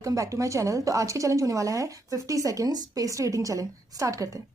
Welcome back to my channel. तो आज के चैलेंज होने वाला है 50 seconds pastry eating challenge. Start करते हैं।